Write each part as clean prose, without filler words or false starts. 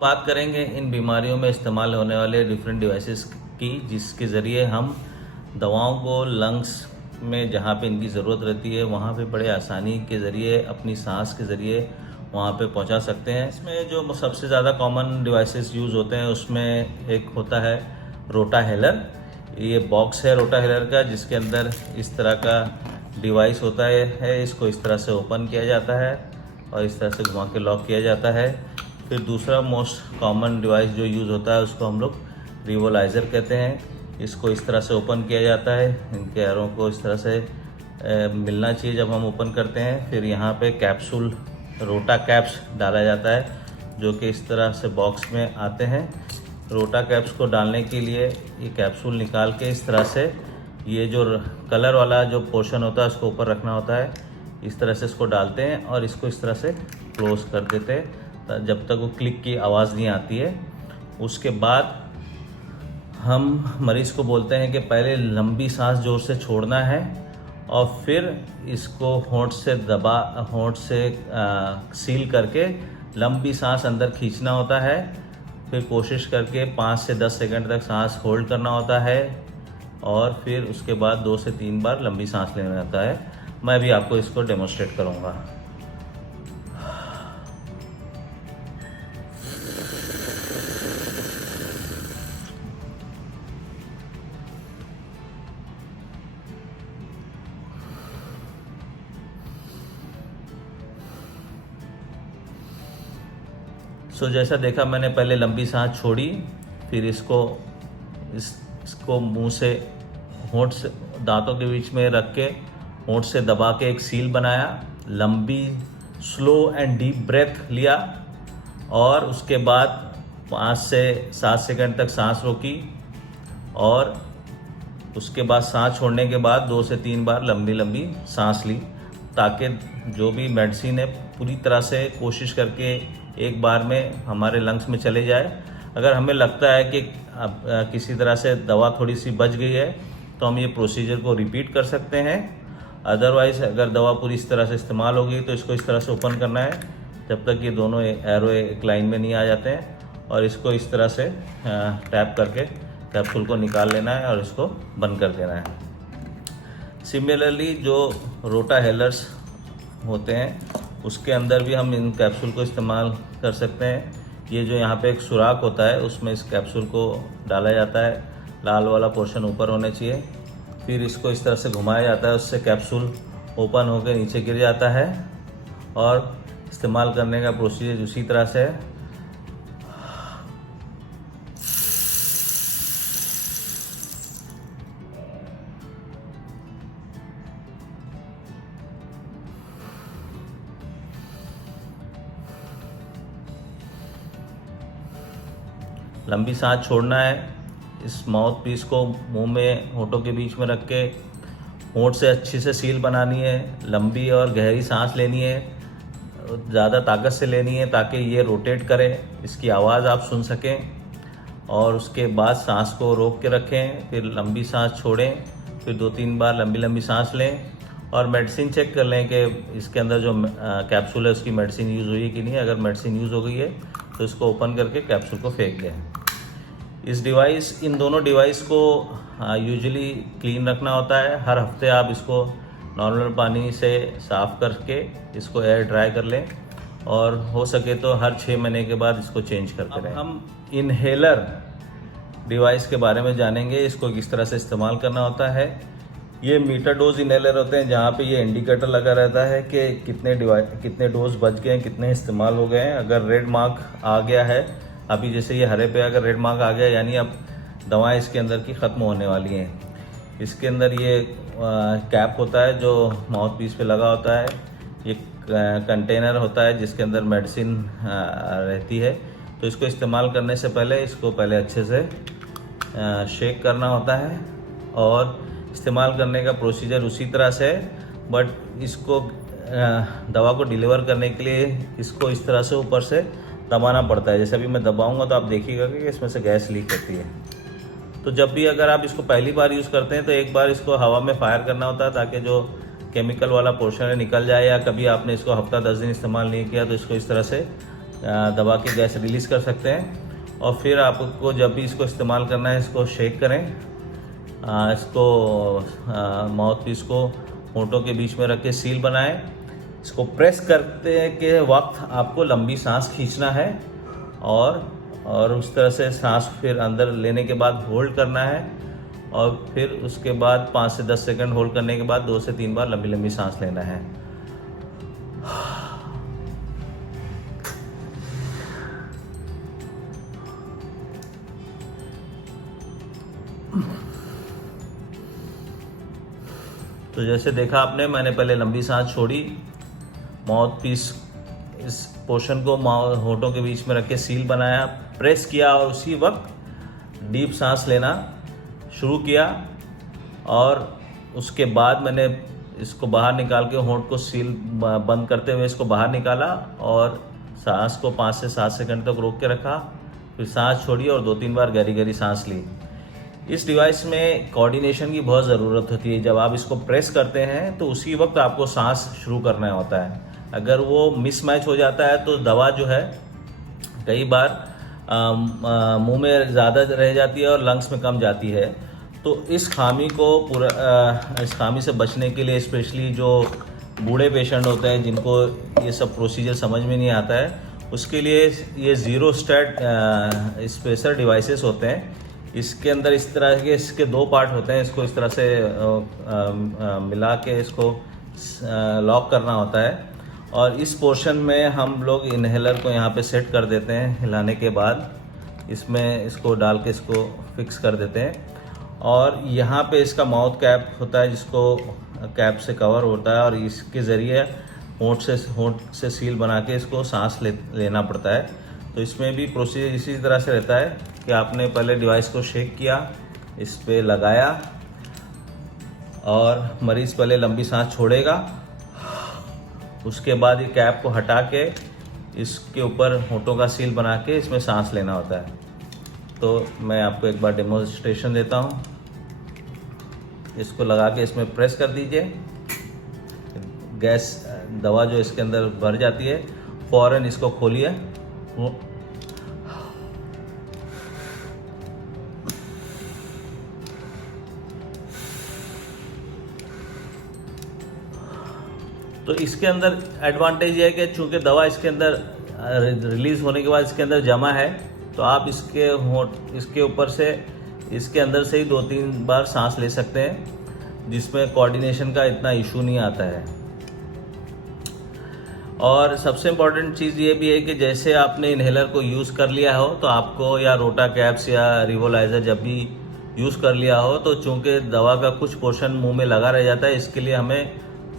बात करेंगे इन बीमारियों में इस्तेमाल होने वाले डिफरेंट डिवाइसेस की, जिसके ज़रिए हम दवाओं को लंग्स में जहाँ पे इनकी ज़रूरत रहती है वहाँ पे बड़े आसानी के ज़रिए अपनी सांस के ज़रिए वहाँ पे पहुँचा सकते हैं। इसमें जो सबसे ज़्यादा कॉमन डिवाइसेस यूज़ होते हैं उसमें एक होता है रोटाहेलर। ये बॉक्स है रोटाहेलर का, जिसके अंदर इस तरह का डिवाइस होता है। इसको इस तरह से ओपन किया जाता है और इस तरह से घुमा के लॉक किया जाता है। फिर दूसरा मोस्ट कॉमन डिवाइस जो यूज़ होता है उसको हम लोग रिवोलाइज़र कहते हैं। इसको इस तरह से ओपन किया जाता है, इनके एरों को इस तरह से मिलना चाहिए जब हम ओपन करते हैं। फिर यहाँ पे कैप्सूल रोटा कैप्स डाला जाता है जो कि इस तरह से बॉक्स में आते हैं। रोटा कैप्स को डालने के लिए ये कैप्सूल निकाल के इस तरह से ये जो कलर वाला जो पोर्शन होता है उसको ऊपर रखना होता है। इस तरह से इसको डालते हैं और इसको इस तरह से क्लोज कर देते हैं जब तक वो क्लिक की आवाज़ नहीं आती है। उसके बाद हम मरीज़ को बोलते हैं कि पहले लंबी सांस जोर से छोड़ना है और फिर इसको होंठ से सील करके लंबी सांस अंदर खींचना होता है। फिर कोशिश करके 5 से 10 सेकंड तक सांस होल्ड करना होता है और फिर उसके बाद 2 से 3 बार लंबी सांस लेना होता है। मैं भी आपको इसको डेमोस्ट्रेट करूँगा। जैसा देखा मैंने, पहले लंबी सांस छोड़ी, फिर इसको मुंह से होंठ से दांतों के बीच में रख के होंठ से दबा के एक सील बनाया। लंबी स्लो एंड डीप ब्रेथ लिया और उसके बाद 5 से 7 सेकंड तक सांस रोकी और उसके बाद सांस छोड़ने के बाद 2 से 3 बार लंबी लंबी सांस ली, ताकि जो भी मेडिसिन है पूरी तरह से कोशिश करके एक बार में हमारे लंग्स में चले जाए। अगर हमें लगता है कि किसी तरह से दवा थोड़ी सी बच गई है तो हम ये प्रोसीजर को रिपीट कर सकते हैं। अदरवाइज़ अगर दवा पूरी इस तरह से इस्तेमाल होगी तो इसको इस तरह से ओपन करना है जब तक ये दोनों एरो एक लाइन में नहीं आ जाते हैं और इसको इस तरह से टैप करके कैप्सूल को निकाल लेना है और इसको बंद कर देना है। सिमिलरली जो रोटाहेलर्स होते हैं उसके अंदर भी हम इन कैप्सूल को इस्तेमाल कर सकते हैं। ये जो यहाँ पे एक सुराख होता है उसमें इस कैप्सूल को डाला जाता है, लाल वाला पोर्शन ऊपर होना चाहिए। फिर इसको इस तरह से घुमाया जाता है, उससे कैप्सूल ओपन होकर नीचे गिर जाता है और इस्तेमाल करने का प्रोसीजर उसी तरह से है। लंबी सांस छोड़ना है। इस माउथ पीस को मुंह में होठों के बीच में रख के होंठ से अच्छी से सील बनानी है। लंबी और गहरी सांस लेनी है, ज़्यादा ताकत से लेनी है ताकि ये रोटेट करे, इसकी आवाज़ आप सुन सकें। और उसके बाद सांस को रोक के रखें, फिर लंबी सांस छोड़ें, फिर 2-3 बार लंबी लंबी सांस लें और मेडिसिन चेक कर लें कि इसके अंदर जो कैप्सूल है उसकी मेडिसिन यूज़ हुई है कि नहीं। अगर मेडिसिन यूज़ हो गई है तो इसको ओपन करके कैप्सूल को फेंक दें। इन दोनों डिवाइस को यूजुअली क्लीन रखना होता है। हर हफ्ते आप इसको नॉर्मल पानी से साफ़ करके इसको एयर ड्राई कर लें और हो सके तो हर 6 महीने के बाद इसको चेंज करते रहें। हम इनहेलर डिवाइस के बारे में जानेंगे, इसको किस तरह से इस्तेमाल करना होता है। ये मीटर डोज इनहेलर होते हैं जहाँ पे ये इंडिकेटर लगा रहता है कि कितने डोज बच गए हैं, कितने इस्तेमाल हो गए हैं। अगर रेड मार्क आ गया है, अभी जैसे ये हरे पे अगर रेड मार्क आ गया यानी अब दवाएं इसके अंदर की ख़त्म होने वाली हैं। इसके अंदर ये कैप होता है जो माउथ पीस पे लगा होता है। ये कंटेनर होता है जिसके अंदर मेडिसिन रहती है। तो इसको इस्तेमाल करने से पहले इसको अच्छे से शेक करना होता है और इस्तेमाल करने का प्रोसीजर उसी तरह से है, बट इसको दवा को डिलीवर करने के लिए इसको इस तरह से ऊपर से दबाना पड़ता है। जैसे अभी मैं दबाऊंगा तो आप देखिएगा कि इसमें से गैस लीक होती है। तो जब भी अगर आप इसको पहली बार यूज़ करते हैं तो एक बार इसको हवा में फायर करना होता है ताकि जो केमिकल वाला पोर्शन है निकल जाए, या कभी आपने इसको हफ्ता 10 दिन इस्तेमाल नहीं किया तो इसको इस तरह से दबा के गैस रिलीज़ कर सकते हैं। और फिर आपको जब भी इसको इस्तेमाल करना है इसको शेक करें। इसको माउथ पीस को होंठों के बीच में रख के सील बनाएं। इसको प्रेस करते के वक्त आपको लंबी सांस खींचना है और उस तरह से सांस फिर अंदर लेने के बाद होल्ड करना है और फिर उसके बाद 5 से 10 सेकंड होल्ड करने के बाद 2 से 3 बार लंबी लंबी सांस लेना है। तो जैसे देखा आपने, मैंने पहले लंबी सांस छोड़ी, माउथ पीस इस पोर्शन को होंठों के बीच में रख के सील बनाया, प्रेस किया और उसी वक्त डीप सांस लेना शुरू किया और उसके बाद मैंने इसको बाहर निकाल के होंठ को सील बंद करते हुए इसको बाहर निकाला और सांस को 5 से 7 सेकंड तक रोक के रखा, फिर सांस छोड़ी और 2-3 बार गहरी गहरी सांस ली। इस डिवाइस में कोऑर्डिनेशन की बहुत ज़रूरत होती है। जब आप इसको प्रेस करते हैं तो उसी वक्त आपको सांस शुरू करना होता है। अगर वो मिसमैच हो जाता है तो दवा जो है कई बार मुंह में ज़्यादा रह जाती है और लंग्स में कम जाती है। तो इस खामी से बचने के लिए, स्पेशली जो बूढ़े पेशेंट होते हैं जिनको ये सब प्रोसीजर समझ में नहीं आता है, उसके लिए ये ज़ीरो स्टैट स्पेसर डिवाइसेस होते हैं। इसके अंदर इस तरह के इसके 2 पार्ट होते हैं। इसको इस तरह से मिला के इसको लॉक करना होता है और इस पोर्शन में हम लोग इन्हेलर को यहाँ पे सेट कर देते हैं। हिलाने के बाद इसमें इसको डाल के इसको फिक्स कर देते हैं और यहाँ पे इसका माउथ कैप होता है जिसको कैप से कवर होता है और इसके ज़रिए होंठ से सील बना के इसको सांस लेना पड़ता है। तो इसमें भी प्रोसीजर इसी तरह से रहता है कि आपने पहले डिवाइस को शेक किया, इस पे लगाया और मरीज़ पहले लंबी सांस छोड़ेगा, उसके बाद ये कैप को हटा के इसके ऊपर होंठों का सील बना के इसमें सांस लेना होता है। तो मैं आपको एक बार डेमोन्स्ट्रेशन देता हूँ। इसको लगा के इसमें प्रेस कर दीजिए, गैस दवा जो इसके अंदर भर जाती है, फ़ौरन इसको खोलिए। तो इसके अंदर एडवांटेज ये है कि चूंकि दवा इसके अंदर रिलीज़ होने के बाद इसके अंदर जमा है, तो आप इसके ऊपर से इसके अंदर से ही 2-3 बार सांस ले सकते हैं, जिसमें कोऑर्डिनेशन का इतना इशू नहीं आता है। और सबसे इम्पॉर्टेंट चीज़ ये भी है कि जैसे आपने इन्हेलर को यूज़ कर लिया हो तो आपको, या रोटा कैप्स या रिवोलाइज़र जब भी यूज़ कर लिया हो, तो चूंकि दवा का कुछ पोर्शन मुंह में लगा रह जाता है, इसके लिए हमें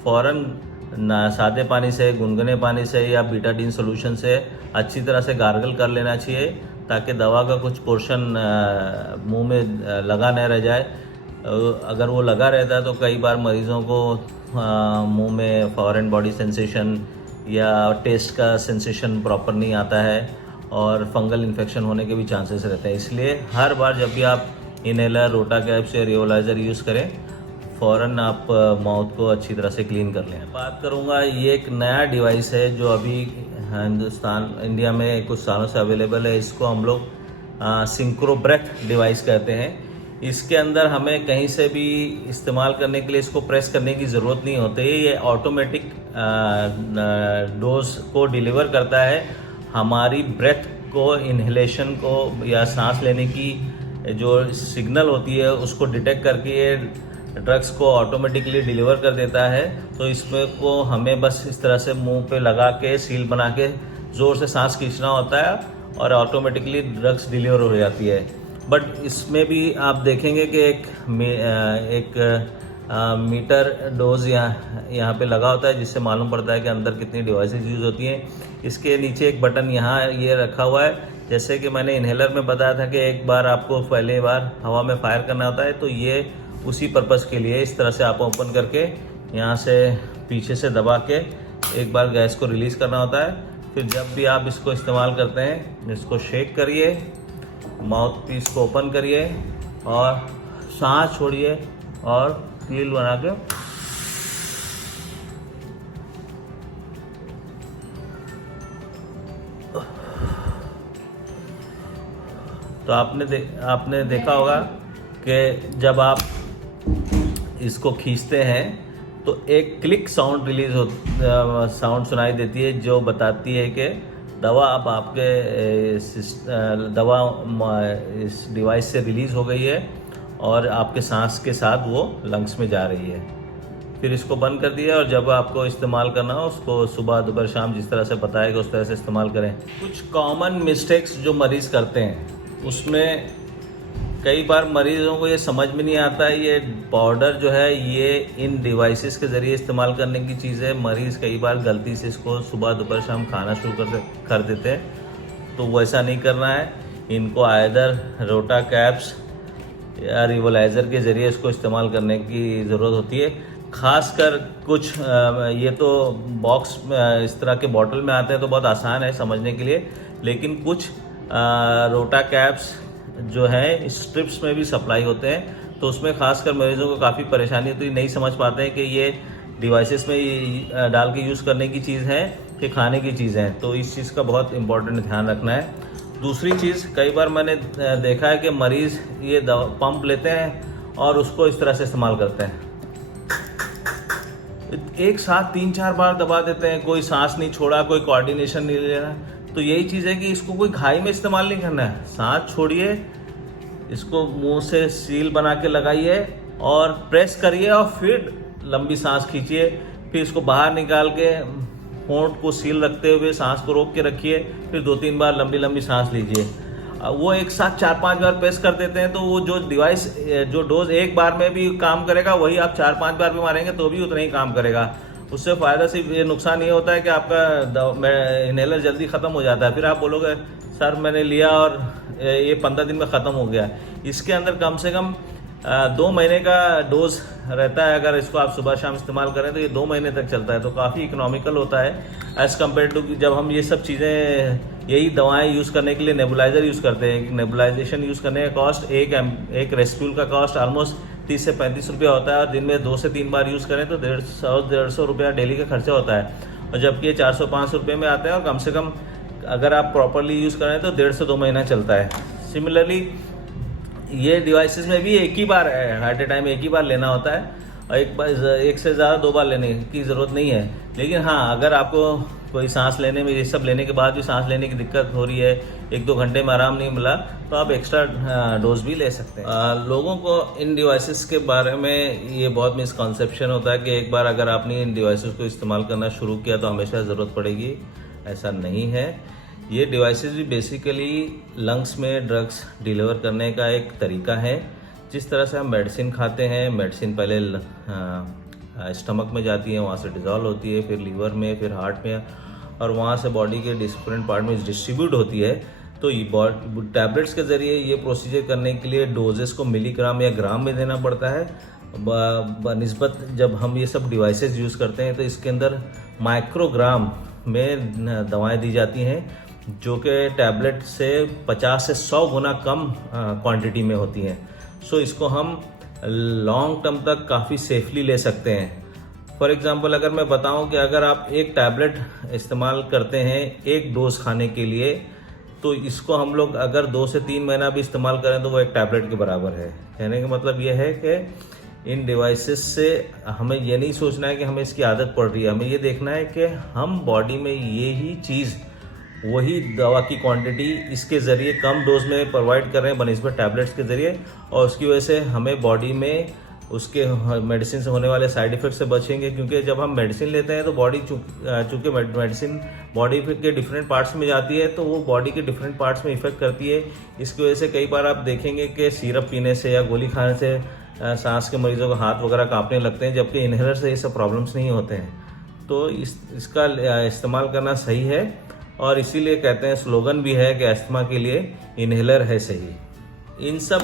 फ़ौरन सादे पानी से, गुनगुने पानी से या बीटाडीन सोल्यूशन से अच्छी तरह से गार्गल कर लेना चाहिए ताकि दवा का कुछ पोर्शन मुंह में लगा न रह जाए। अगर वो लगा रहता है तो कई बार मरीज़ों को मुंह में फॉरेन बॉडी सेंसेशन या टेस्ट का सेंसेशन प्रॉपर नहीं आता है और फंगल इन्फेक्शन होने के भी चांसेस रहते हैं। इसलिए हर बार जब भी आप इन्हेलर, रोटा कैप्स या रियोलाइज़र यूज़ करें, फ़ौरन आप माउथ को अच्छी तरह से क्लीन कर लें। बात करूँगा, ये एक नया डिवाइस है जो अभी इंडिया में कुछ सालों से अवेलेबल है। इसको हम लोग सिंक्रो ब्रेथ डिवाइस कहते हैं। इसके अंदर हमें कहीं से भी इस्तेमाल करने के लिए इसको प्रेस करने की ज़रूरत नहीं होती है। ये ऑटोमेटिक डोज को डिलीवर करता है। हमारी ब्रेथ को, इन्हेलेशन को या सांस लेने की जो सिग्नल होती है उसको डिटेक्ट करके ये ड्रग्स को ऑटोमेटिकली डिलीवर कर देता है। तो इसमें को हमें बस इस तरह से मुंह पे लगा के सील बना के ज़ोर से सांस खींचना होता है और ऑटोमेटिकली ड्रग्स डिलीवर हो जाती है। बट इसमें भी आप देखेंगे कि एक मीटर डोज यहाँ पे लगा होता है, जिससे मालूम पड़ता है कि अंदर कितनी डिवाइसेस यूज़ होती हैं। इसके नीचे एक बटन यहाँ ये रखा हुआ है। जैसे कि मैंने इन्हेलर में बताया था कि एक बार आपको पहले बार हवा में फायर करना होता है, तो ये उसी पर्पज़ के लिए इस तरह से आप ओपन करके यहाँ से पीछे से दबा के एक बार गैस को रिलीज़ करना होता है। फिर जब भी आप इसको इस्तेमाल करते हैं, इसको शेक करिए, माउथ पीस को ओपन करिए और सांस छोड़िए और सील बना के तो आपने देखा होगा कि जब आप इसको खींचते हैं तो एक क्लिक साउंड साउंड सुनाई देती है, जो बताती है कि दवा अब आपके दवा इस डिवाइस से रिलीज़ हो गई है और आपके सांस के साथ वो लंग्स में जा रही है। फिर इसको बंद कर दिया और जब आपको इस्तेमाल करना हो उसको सुबह दोपहर शाम जिस तरह से बताएगा उस तरह से इस्तेमाल करें। कुछ कॉमन मिस्टेक्स जो मरीज़ करते हैं उसमें कई बार मरीज़ों को ये समझ में नहीं आता है, ये पाउडर जो है ये इन डिवाइसेस के ज़रिए इस्तेमाल करने की चीज़ है। मरीज़ कई बार गलती से इसको सुबह दोपहर शाम खाना शुरू कर देते हैं, तो वैसा नहीं करना है। इनको आइदर रोटा कैप्स या रिवलाइज़र के ज़रिए इसको इस्तेमाल करने की ज़रूरत होती है। खासकर कुछ ये तो बॉक्स इस तरह के बॉटल में आते हैं तो बहुत आसान है समझने के लिए, लेकिन कुछ रोटा कैप्स जो है स्ट्रिप्स में भी सप्लाई होते हैं, तो उसमें खासकर मरीजों को काफ़ी परेशानी होती है, नहीं समझ पाते हैं कि ये डिवाइसेस में डाल के यूज़ करने की चीज़ है कि खाने की चीज़ है। तो इस चीज़ का बहुत इम्पोर्टेंट ध्यान रखना है। दूसरी चीज़, कई बार मैंने देखा है कि मरीज़ ये पंप लेते हैं और उसको इस तरह से इस्तेमाल करते हैं, एक साथ 3-4 बार दबा देते हैं, कोई सांस नहीं छोड़ा, कोई कोऑर्डिनेशन नहीं ले रहा। तो यही चीज़ है कि इसको कोई घाई में इस्तेमाल नहीं करना है। सांस छोड़िए, इसको मुंह से सील बना के लगाइए और प्रेस करिए और फिर लंबी सांस खींचिए। फिर इसको बाहर निकाल के होंठ को सील रखते हुए सांस को रोक के रखिए, फिर 2-3 बार लंबी लंबी सांस लीजिए। वो एक साथ 4-5 बार प्रेस कर देते हैं तो वो जो डिवाइस जो डोज एक बार में भी काम करेगा वही आप 4-5 बार भी मारेंगे तो भी उतना ही काम करेगा। उससे फ़ायदा सिर्फ ये नुकसान ये होता है कि आपका इनहेलर जल्दी ख़त्म हो जाता है। फिर आप बोलोगे सर मैंने लिया और ये 15 दिन में ख़त्म हो गया। इसके अंदर कम से कम 2 महीने का डोज रहता है। अगर इसको आप सुबह शाम इस्तेमाल करें तो ये 2 महीने तक चलता है, तो काफ़ी इकोनॉमिकल होता है एज़ कम्पेयर टू जब हम ये सब चीज़ें यही दवाएं यूज़ करने के लिए नेबुलाइज़र यूज़ करते हैं। नेबुलाइजेशन यूज़ करने का कॉस्ट एक रेस्प्यूल का कॉस्ट ऑलमोस्ट 30 से 35 रुपया होता है और दिन में 2 से 3 बार यूज़ करें तो 150 रुपया डेली का खर्चा होता है, और जबकि ये 400-500 रुपये में आता है और कम से कम अगर आप प्रॉपरली यूज़ करें तो 1.5 से 2 महीना चलता है। सिमिलरली ये डिवाइसेस में भी एक ही बार एट ए टाइम एक ही बार लेना होता है और एक से ज़्यादा 2 बार लेने की ज़रूरत नहीं है। लेकिन हाँ, अगर आपको कोई सांस लेने में ये सब लेने के बाद भी सांस लेने की दिक्कत हो रही है, 1-2 घंटे में आराम नहीं मिला, तो आप एक्स्ट्रा डोज भी ले सकते हैं। लोगों को इन डिवाइसेस के बारे में ये बहुत मिसकॉन्सेप्शन होता है कि एक बार अगर आपने इन डिवाइसेस को इस्तेमाल करना शुरू किया तो हमेशा ज़रूरत पड़ेगी। ऐसा नहीं है। ये डिवाइसेस भी बेसिकली लंग्स में ड्रग्स डिलीवर करने का एक तरीका है। जिस तरह से हम मेडिसिन खाते हैं, मेडिसिन पहले स्टमक में जाती है, वहाँ से डिज़ोल्व होती है, फिर लीवर में, फिर हार्ट में, और वहाँ से बॉडी के डिफरेंट पार्ट में डिस्ट्रीब्यूट होती है। तो ये टैबलेट्स के ज़रिए ये प्रोसीजर करने के लिए डोजेस को मिलीग्राम या ग्राम में देना पड़ता है बनिस्बत जब हम ये सब डिवाइसेस यूज़ करते हैं तो इसके अंदर माइक्रोग्राम में दवाएं दी जाती हैं, जो कि टैबलेट से 50 से 100 गुना कम क्वांटिटी में होती हैं। सो इसको हम लॉन्ग टर्म तक काफ़ी सेफली ले सकते हैं। फॉर एग्ज़ाम्पल अगर मैं बताऊं कि अगर आप एक टैबलेट इस्तेमाल करते हैं एक डोज खाने के लिए, तो इसको हम लोग अगर 2 से 3 महीना भी इस्तेमाल करें तो वो एक टैबलेट के बराबर है। कहने का मतलब ये है कि इन डिवाइसेस से हमें ये नहीं सोचना है कि हमें इसकी आदत पड़ रही है, हमें ये देखना है कि हम बॉडी में ये ही चीज़ वही दवा की क्वांटिटी इसके ज़रिए कम डोज में प्रोवाइड कर रहे हैं बनिस्बत टैबलेट्स के ज़रिए, और उसकी वजह से हमें बॉडी में उसके मेडिसिन से होने वाले साइड इफ़ेक्ट से बचेंगे। क्योंकि जब हम मेडिसिन लेते हैं तो बॉडी चूँकि मेडिसिन बॉडी के डिफरेंट पार्ट्स में जाती है तो वो बॉडी के डिफरेंट पार्ट्स में इफ़ेक्ट करती है। इसकी वजह से कई बार आप देखेंगे कि सिरप पीने से या गोली खाने से सांस के मरीजों को हाथ वगैरह कांपने लगते हैं, जबकि इनहेलर से ये सब प्रॉब्लम्स नहीं होते हैं। तो इसका इस्तेमाल करना सही है, और इसीलिए कहते हैं, स्लोगन भी है कि अस्थमा के लिए इनहेलर है सही। इन सब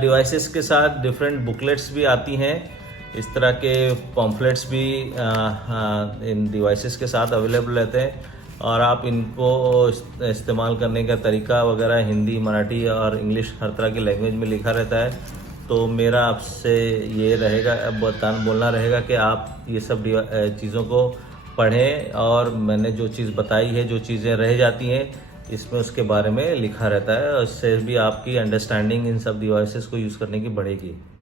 डिवाइसेस के साथ डिफरेंट बुकलेट्स भी आती हैं, इस तरह के पॉम्फलेट्स भी इन डिवाइसेस के साथ अवेलेबल रहते हैं, और आप इनको इस्तेमाल करने का तरीका वगैरह हिंदी, मराठी और इंग्लिश हर तरह की लैंग्वेज में लिखा रहता है। तो मेरा आपसे ये रहेगा, बोलना रहेगा कि आप ये सब चीज़ों को पढ़ें, और मैंने जो चीज़ बताई है, जो चीज़ें रह जाती हैं इसमें उसके बारे में लिखा रहता है और इससे भी आपकी अंडरस्टैंडिंग इन सब डिवाइसेस को यूज़ करने की बढ़ेगी।